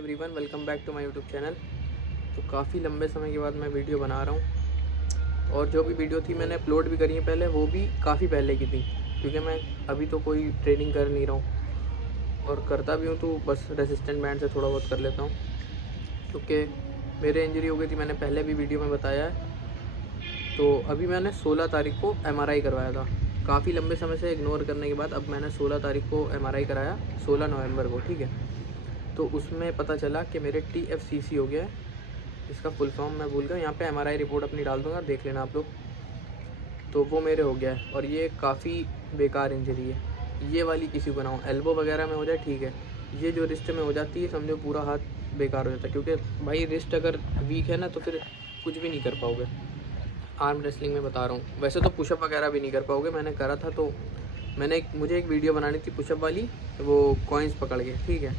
Everyone, welcome back to my YouTube channel. तो काफ़ी लंबे समय के बाद मैं वीडियो बना रहा हूँ और जो भी वीडियो थी मैंने अपलोड भी करी है पहले, वो भी काफ़ी पहले की थी, क्योंकि मैं अभी तो कोई ट्रेनिंग कर नहीं रहा हूँ और करता भी हूँ तो बस रेसिस्टेंट बैंड से थोड़ा बहुत कर लेता हूँ, क्योंकि मेरे इंजरी हो गई थी। मैंने पहले भी वीडियो में बताया है। तो अभी मैंने 16 तारीख को MRI करवाया था। काफ़ी लंबे समय से इग्नोर करने के बाद अब मैंने 16 तारीख को MRI कराया, 16 नवंबर को, ठीक है। तो उसमें पता चला कि मेरे TFCC हो गया है। इसका फुल फॉर्म मैं भूल गया, यहाँ पे MRI रिपोर्ट अपनी डाल दूँगा, देख लेना आप लोग। तो वो मेरे हो गया है और ये काफ़ी बेकार इंजरी है। ये वाली किसी को ना हो, एल्बो वगैरह में हो जाए ठीक है, ये जो रिस्ट में हो जाती है समझो पूरा हाथ बेकार हो जाता है, क्योंकि भाई रिस्ट अगर वीक है ना तो फिर कुछ भी नहीं कर पाओगे। आर्म रेसलिंग में बता रहा हूँ, वैसे तो पुशअप वगैरह भी नहीं कर पाओगे। मैंने करा था तो मुझे एक वीडियो बनानी थी पुशअप वाली, वो कॉइन्स पकड़ के, ठीक है।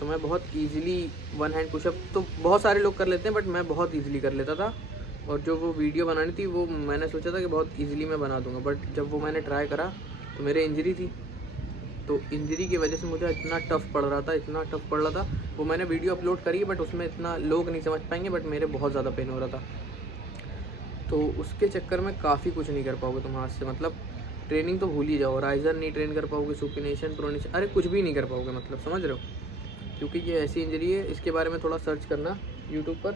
तो मैं बहुत इजीली वन हैंड पुशअप तो बहुत सारे लोग कर लेते हैं, बट मैं बहुत इजीली कर लेता था। और जो वो वीडियो बनानी थी वो मैंने सोचा था कि बहुत इजीली मैं बना दूंगा, बट जब वो मैंने ट्राई करा तो मेरे इंजरी थी। तो इंजरी की वजह से मुझे इतना टफ़ पड़ रहा था, इतना टफ़ पड़ रहा था। वो मैंने वीडियो अपलोड करी, बट उसमें इतना लोग नहीं समझ पाएंगे, बट मेरे बहुत ज़्यादा पेन हो रहा था। तो उसके चक्कर में काफ़ी कुछ नहीं कर पाओगे तुम हाथ से, मतलब ट्रेनिंग तो भूल ही जाओ। राइजर नहीं ट्रेन कर पाओगे, सुपिनेशन, प्रोनेशन, अरे कुछ भी नहीं कर पाओगे, मतलब समझ रहे हो। क्योंकि ये ऐसी इंजरी है, इसके बारे में थोड़ा सर्च करना यूट्यूब पर,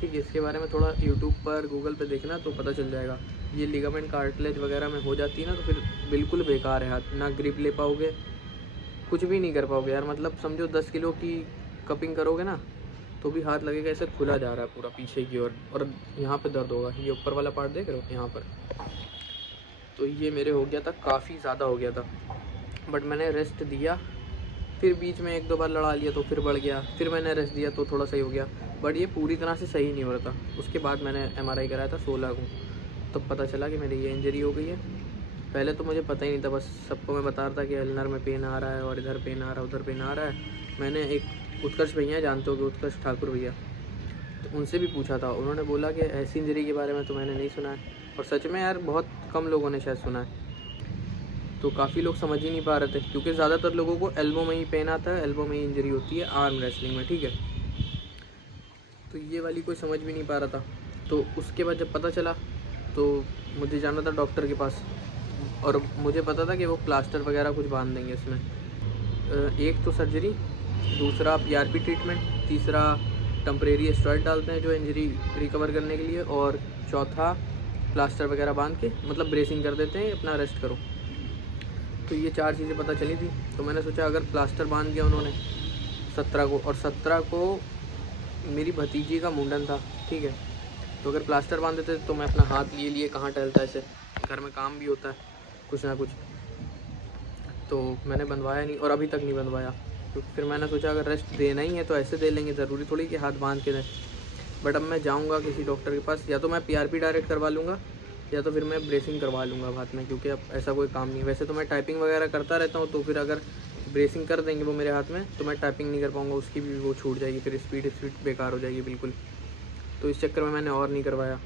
ठीक है। इसके बारे में थोड़ा यूट्यूब पर, गूगल पे देखना तो पता चल जाएगा। ये लिगामेंट कार्टिलेज वगैरह में हो जाती है ना, तो फिर बिल्कुल बेकार है हाथ, ना ग्रिप ले पाओगे, कुछ भी नहीं कर पाओगे यार। मतलब समझो 10 किलो की कपिंग करोगे ना तो भी हाथ लगेगा ऐसे खुला जा रहा है पूरा पीछे की ओर, और यहाँ पे दर्द होगा। ये ऊपर वाला पार्ट देख रहे हो यहाँ पर, तो ये मेरे हो गया था, काफ़ी ज़्यादा हो गया था। बट मैंने रेस्ट दिया, फिर बीच में एक दो बार लड़ा लिया तो फिर बढ़ गया, फिर मैंने रेस्ट दिया तो थोड़ा सही हो गया, बट ये पूरी तरह से सही नहीं हो रहा था। उसके बाद मैंने MRI कराया था 16 को, तो पता चला कि मेरी ये इंजरी हो गई है। पहले तो मुझे पता ही नहीं था, बस सबको मैं बता रहा था कि अल्नर में पेन आ रहा है और इधर पेन आ रहा है, उधर पेन आ रहा है। मैंने एक उत्कर्ष भैया जानते हो कि उत्कर्ष ठाकुर भैया, तो उनसे भी पूछा था। उन्होंने बोला कि ऐसी इंजरी के बारे में तो मैंने नहीं सुना है, और सच में यार बहुत कम लोगों ने शायद सुना है। तो काफ़ी लोग समझ ही नहीं पा रहे थे, क्योंकि ज़्यादातर लोगों को एल्बो में ही पेन आता है, एल्बो में ही इंजरी होती है आर्म रेसलिंग में, ठीक है। तो ये वाली कोई समझ भी नहीं पा रहा था। तो उसके बाद जब पता चला तो मुझे जाना था डॉक्टर के पास, और मुझे पता था कि वो प्लास्टर वगैरह कुछ बांध देंगे इसमें। एक तो सर्जरी, दूसरा PRP ट्रीटमेंट, तीसरा टेम्परेरी स्टेरॉइड डालते हैं जो इंजरी रिकवर करने के लिए, और चौथा प्लास्टर वगैरह बांध के मतलब ब्रेसिंग कर देते हैं, अपना रेस्ट करो। तो ये 4 चीज़ें पता चली थी। तो मैंने सोचा अगर प्लास्टर बांध दिया उन्होंने 17 को, और 17 को मेरी भतीजी का मुंडन था, ठीक है। तो अगर प्लास्टर बांध देते तो मैं अपना हाथ लिए लिए कहाँ टहलता, ऐसे घर में काम भी होता है कुछ ना कुछ। तो मैंने बनवाया नहीं, और अभी तक नहीं बनवाया, क्योंकि फिर मैंने सोचा अगर रेस्ट देना ही है तो ऐसे दे लेंगे, ज़रूरी थोड़ी कि हाथ बांध के दें। बट अब मैं जाऊँगा किसी डॉक्टर के पास, या तो मैं PRP डायरेक्ट करवा लूँगा, या तो फिर मैं ब्रेसिंग करवा लूँगा हाथ में, क्योंकि अब ऐसा कोई काम नहीं है। वैसे तो मैं टाइपिंग वगैरह करता रहता हूँ, तो फिर अगर ब्रेसिंग कर देंगे वो मेरे हाथ में तो मैं टाइपिंग नहीं कर पाऊँगा, उसकी भी वो छूट जाएगी, फिर स्पीड बेकार हो जाएगी बिल्कुल। तो इस चक्कर में मैंने और नहीं करवाया।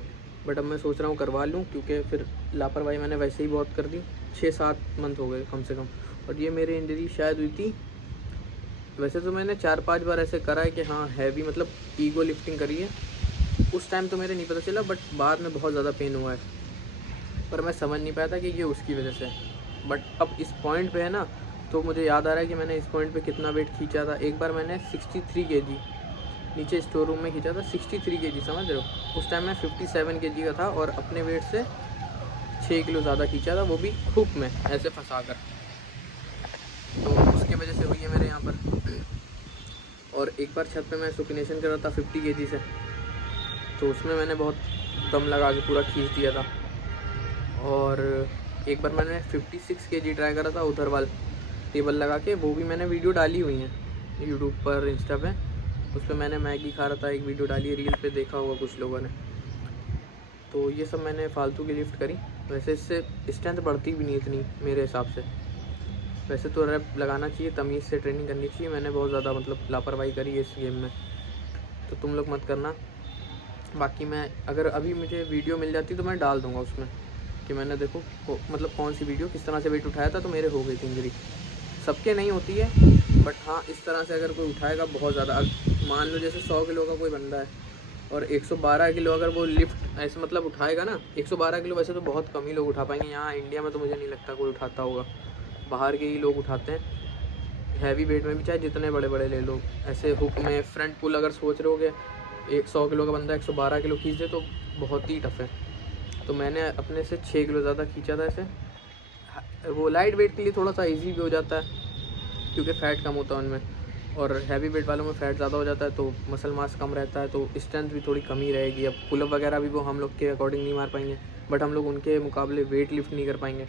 बट अब मैं सोच रहा हूँ करवा लूँ, क्योंकि फिर लापरवाही मैंने वैसे ही बहुत कर दी। 6-7 मंथ हो गए कम से कम, और ये मेरी इंजरी शायद हुई थी। वैसे तो मैंने 4-5 बार ऐसे करा है कि हाँ हैवी, मतलब ईगो लिफ्टिंग करी है। उस टाइम तो मेरे नहीं पता चला, बट बाद में बहुत ज़्यादा पेन हुआ है, पर मैं समझ नहीं पाया था कि ये उसकी वजह से है। बट अब इस पॉइंट पे है ना, तो मुझे याद आ रहा है कि मैंने इस पॉइंट पे कितना वेट खींचा था। एक बार मैंने 63 kg नीचे स्टोर रूम में खींचा था, 63 kg, समझ रहे हो। उस टाइम मैं 57 kg का था, और अपने वेट से 6 किलो ज़्यादा खींचा था, वो भी हुक में ऐसे फंसा कर। तो उसके वजह से हुई है मेरे यहाँ पर। और एक बार छत पे मैं सुपिनेशन कर रहा था 50 kg से, तो उसमें मैंने बहुत दम लगा के पूरा खींच दिया था। और एक बार मैंने 56 kg ट्राई करा था उधर वाल टेबल लगा के, वो भी मैंने वीडियो डाली हुई है यूट्यूब पर, इंस्टा पे। उस पर मैंने मैगी खा रहा था, एक वीडियो डाली है, रील पे देखा होगा कुछ लोगों ने। तो ये सब मैंने फालतू की लिफ्ट करी। वैसे इससे स्ट्रेंथ बढ़ती भी नहीं इतनी मेरे हिसाब से। वैसे तो रैप लगाना चाहिए, तमीज़ से ट्रेनिंग करनी चाहिए। मैंने बहुत ज़्यादा मतलब लापरवाही करी है इस गेम में, तो तुम लोग मत करना। बाकी मैं अगर अभी मुझे वीडियो मिल जाती तो मैं डाल दूँगा उसमें कि मैंने देखो मतलब कौन सी वीडियो किस तरह से वेट उठाया था तो मेरे हो गई थी इंजरी। सबके नहीं होती है, बट हाँ इस तरह से अगर कोई उठाएगा बहुत ज़्यादा, मान लो जैसे 100 किलो का कोई बंदा है और 112 किलो अगर वो लिफ्ट ऐसे मतलब उठाएगा ना, 112 किलो वैसे तो बहुत कम ही लोग उठा पाएंगे, यहाँ इंडिया में तो मुझे नहीं लगता कोई उठाता होगा, बाहर के ही लोग उठाते हैं हैवी वेट में भी, चाहे जितने बड़े बड़े ले लो। ऐसे हुक में फ्रंट पुल अगर सोच रहे होगे 100 किलो का बंदा 112 किलो खींच दे तो बहुत ही टफ है। तो मैंने अपने से 6 किलो ज़्यादा खींचा था ऐसे। वो लाइट वेट के लिए थोड़ा सा ईजी भी हो जाता है क्योंकि फ़ैट कम होता है उनमें, और हैवी वेट वालों में फ़ैट ज़्यादा हो जाता है तो मसल मास कम रहता है, तो स्ट्रेंथ भी थोड़ी कमी रहेगी। अब पुलअप वगैरह भी वो हम लोग के अकॉर्डिंग नहीं मार पाएंगे, बट हम लोग उनके मुकाबले वेट लिफ्ट नहीं कर पाएंगे।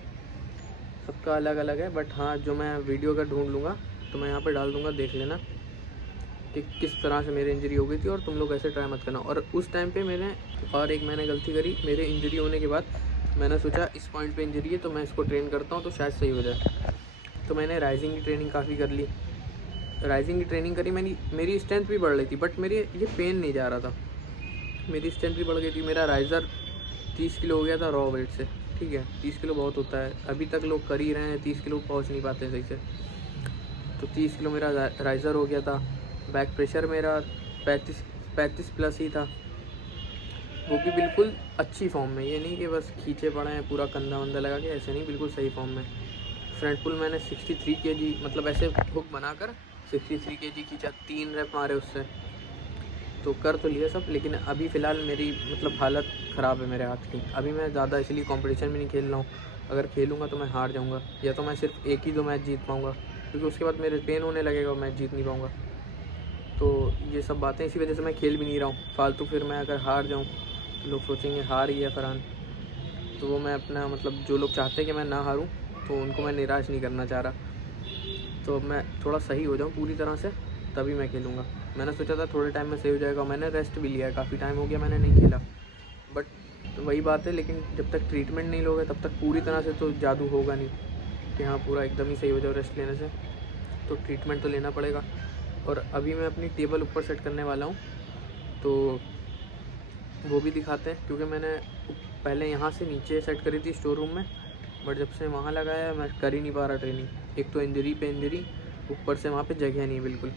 सबका अलग अलग है, बट हाँ जो मैं वीडियो अगर ढूंढ लूँगा तो मैं यहाँ पर डाल दूँगा, देख लेना कि किस तरह से मेरी इंजरी हो गई थी, और तुम लोग ऐसे ट्राई मत करना। और उस टाइम पे मैंने गलती करी, मेरे इंजरी होने के बाद मैंने सोचा इस पॉइंट पे इंजरी है तो मैं इसको ट्रेन करता हूँ तो शायद सही हो जाए। तो मैंने राइजिंग की ट्रेनिंग काफ़ी कर ली, राइजिंग की ट्रेनिंग करी मैंने, मेरी स्ट्रेंथ भी बढ़ रही थी, बट मेरी ये पेन नहीं जा रहा था, मेरी स्ट्रेंथ भी बढ़ गई थी। मेरा राइज़र 30 किलो हो गया था रॉ वेट से, ठीक है 30 किलो बहुत होता है, अभी तक लोग कर ही रहे हैं, 30 किलो पहुँच नहीं पाते सही से। तो 30 किलो मेरा राइज़र हो गया था। बैक प्रेशर मेरा 35 प्लस ही था, वो भी बिल्कुल अच्छी फॉर्म में, ये नहीं कि बस खींचे पड़े हैं पूरा कंधा वंधा लगा के, ऐसे नहीं, बिल्कुल सही फॉर्म में। फ्रंट पुल मैंने 63 kg मतलब ऐसे हुक बनाकर 63 kg खींचा, 3 रेप मारे उससे, तो कर तो लिया सब। लेकिन अभी फ़िलहाल मेरी मतलब हालत ख़राब है मेरे हाथ की, अभी मैं ज़्यादा इसलिए कंपटीशन में नहीं खेल रहा हूँ, अगर खेलूँगा तो मैं हार जाऊँगा, या तो मैं सिर्फ एक ही 2 मैच जीत पाऊँगा, क्योंकि उसके बाद मेरे पेन होने लगेगा और मैच जीत नहीं पाऊँगा। तो ये सब बातें इसी वजह से मैं खेल भी नहीं रहा हूँ फालतू, फिर मैं अगर हार जाऊँ तो लोग सोचेंगे हार गया फरहान, तो वो मैं अपना मतलब जो लोग चाहते हैं कि मैं ना हारूँ तो उनको मैं निराश नहीं करना चाह रहा। तो मैं थोड़ा सही हो जाऊँ पूरी तरह से तभी मैं खेलूँगा। मैंने सोचा था थोड़े टाइम में सही हो जाएगा, मैंने रेस्ट भी लिया है, काफ़ी टाइम हो गया मैंने नहीं खेला, बट तो वही बात है, लेकिन जब तक ट्रीटमेंट नहीं लोगे तब तक पूरी तरह से तो जादू होगा नहीं कि हाँ पूरा एकदम ही सही हो जाओ रेस्ट लेने से, तो ट्रीटमेंट तो लेना पड़ेगा। और अभी मैं अपनी टेबल ऊपर सेट करने वाला हूँ, तो वो भी दिखाते हैं, क्योंकि मैंने पहले यहाँ से नीचे सेट करी थी स्टोर रूम में, बट जब से वहाँ लगाया मैं कर ही नहीं पा रहा ट्रेनिंग, एक तो इंजरी पे इंजरी, ऊपर से वहाँ पे जगह नहीं बिल्कुल,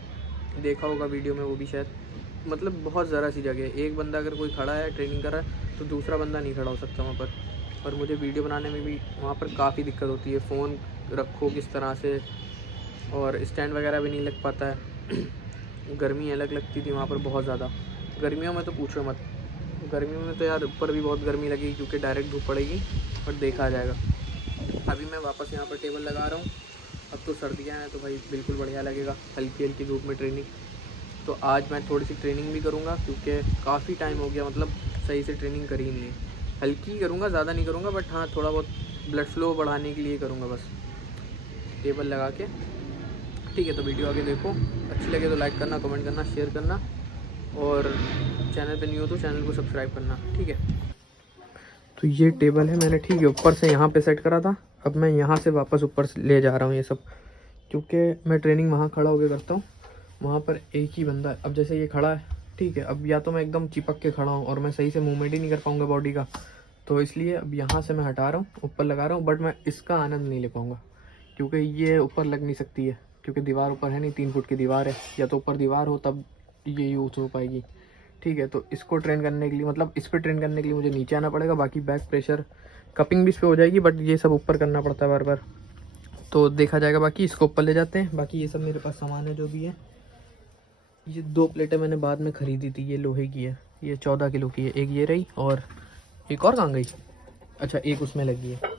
देखा होगा वीडियो में वो भी शायद, मतलब बहुत ज़रा सी जगह है, एक बंदा अगर कोई खड़ा है ट्रेनिंग कर रहा है तो दूसरा बंदा नहीं खड़ा हो सकता वहाँ पर। और मुझे वीडियो बनाने में भी वहाँ पर काफ़ी दिक्कत होती है, फ़ोन रखो किस तरह से, और स्टैंड वगैरह भी नहीं लग पाता है। गर्मी अलग लगती थी वहाँ पर बहुत ज़्यादा, गर्मियों में तो पूछो मत, गर्मियों में तो यार ऊपर भी बहुत गर्मी लगेगी क्योंकि डायरेक्ट धूप पड़ेगी, और देखा जाएगा। अभी मैं वापस यहाँ पर टेबल लगा रहा हूँ, अब तो सर्दियाँ हैं तो भाई बिल्कुल बढ़िया लगेगा हल्की हल्की धूप में ट्रेनिंग। तो आज मैं थोड़ी सी ट्रेनिंग भी करूँगा क्योंकि काफ़ी टाइम हो गया, मतलब सही से ट्रेनिंग करी नहीं है, हल्की करूँगा ज़्यादा नहीं करूँगा, बट हाँ थोड़ा बहुत ब्लड फ्लो बढ़ाने के लिए करूँगा बस टेबल लगा के। ठीक है, तो वीडियो आगे देखो, अच्छी लगे तो लाइक करना, कमेंट करना, शेयर करना, और चैनल पे न्यू हो तो चैनल को सब्सक्राइब करना, ठीक है। तो ये टेबल है मैंने, ठीक है, ऊपर से यहाँ पे सेट करा था, अब मैं यहाँ से वापस ऊपर से ले जा रहा हूँ ये सब, क्योंकि मैं ट्रेनिंग वहाँ खड़ा होकर करता हूँ, वहाँ पर एक ही बंदा है। अब जैसे ये खड़ा है, ठीक है, अब या तो मैं एकदम चिपक के खड़ा हूँ और मैं सही से मूवमेंट ही नहीं कर पाऊँगा बॉडी का, तो इसलिए अब यहाँ से मैं हटा रहा हूँ, ऊपर लगा रहा हूँ, बट मैं इसका आनंद नहीं ले पाऊँगा क्योंकि ये ऊपर लग नहीं सकती है, क्योंकि दीवार ऊपर है नहीं, 3 फुट की दीवार है, या तो ऊपर दीवार हो तब ये यूज़ हो पाएगी, ठीक है। तो इसको ट्रेन करने के लिए, मतलब इस पर ट्रेन करने के लिए मुझे नीचे आना पड़ेगा, बाकी बैक प्रेशर कपिंग भी इस पर हो जाएगी, बट ये सब ऊपर करना पड़ता है बार बार, तो देखा जाएगा। बाकी इसको ऊपर ले जाते हैं, बाकी ये सब मेरे पास सामान है जो भी है। ये 2 प्लेटें मैंने बाद में ख़रीदी थी, ये लोहे की है, ये 14 किलो की है, एक ये रही और एक और कहाँ गई, अच्छा एक उसमें लगी है।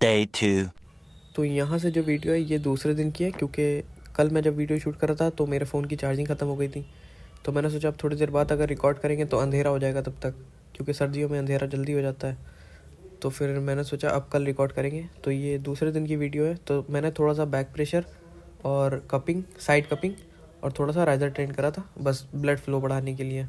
Day 2. तो यहाँ से जो वीडियो है ये दूसरे दिन की है, क्योंकि कल मैं जब वीडियो शूट कर रहा था तो मेरे फ़ोन की चार्जिंग ख़त्म हो गई थी। तो मैंने सोचा अब थोड़ी देर बाद अगर रिकॉर्ड करेंगे तो अंधेरा हो जाएगा तब तक, क्योंकि सर्दियों में अंधेरा जल्दी हो जाता है। तो फिर मैंने सोचा अब कल रिकॉर्ड करेंगे। तो ये दूसरे दिन की वीडियो है। तो मैंने थोड़ा सा बैक प्रेशर और कपिंग, साइड कपिंग और थोड़ा सा राइजर ट्रेन करा था, बस ब्लड फ्लो बढ़ाने के लिए।